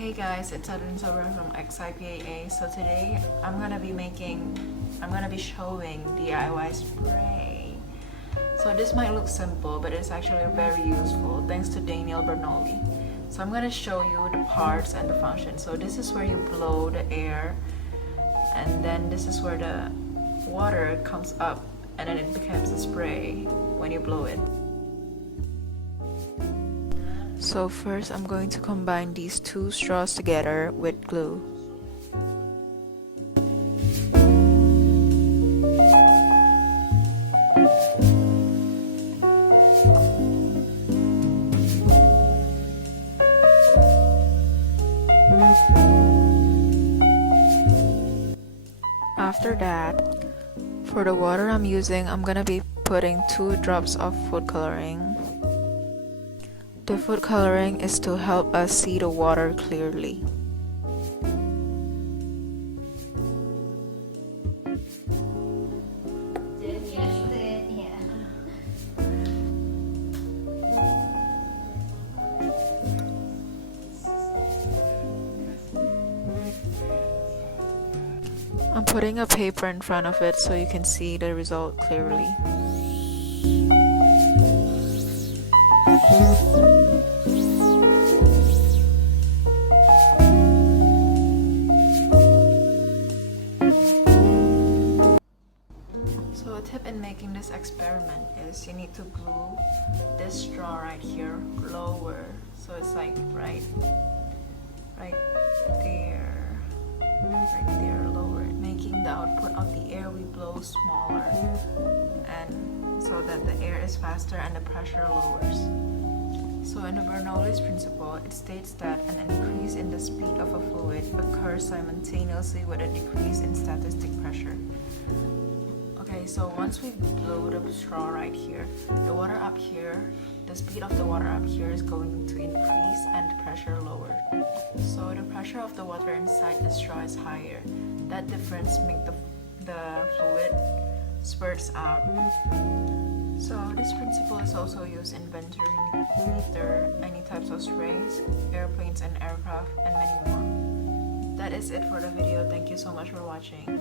Hey guys, it's Adelyn from XIPAA. So today I'm gonna be showing DIY spray. So this might look simple, but it's actually very useful thanks to bernoulli. So I'm gonna show you the parts and the function. So this is where you blow the air, and then this is where the water comes up, and then it becomes a spray when you blow it. So first I'm going to combine these two straws together with glue. After that, for the water I'm using, I'm gonna be putting 2 drops of food coloring. The food coloring is to help us see the water clearly. I'm putting a paper in front of it so you can see the result clearly. So a tip in making this experiment is you need to glue this straw right here lower, so it's like right there lower, making the output of the air we blow smaller, and so that the air is faster and the pressure lowers. So in the Bernoulli's principle, it states that an increase in the speed of a fluid occurs simultaneously with a decrease in static pressure. Okay, so once we blow the straw right here, the water up here, the speed of the water up here is going to increase and the pressure lower. So the pressure of the water inside the straw is higher. That difference makes the fluid spurts out. So this principle is also used in ventilator, any types of sprays, airplanes and aircraft, and many more. That is it for the video. Thank you so much for watching.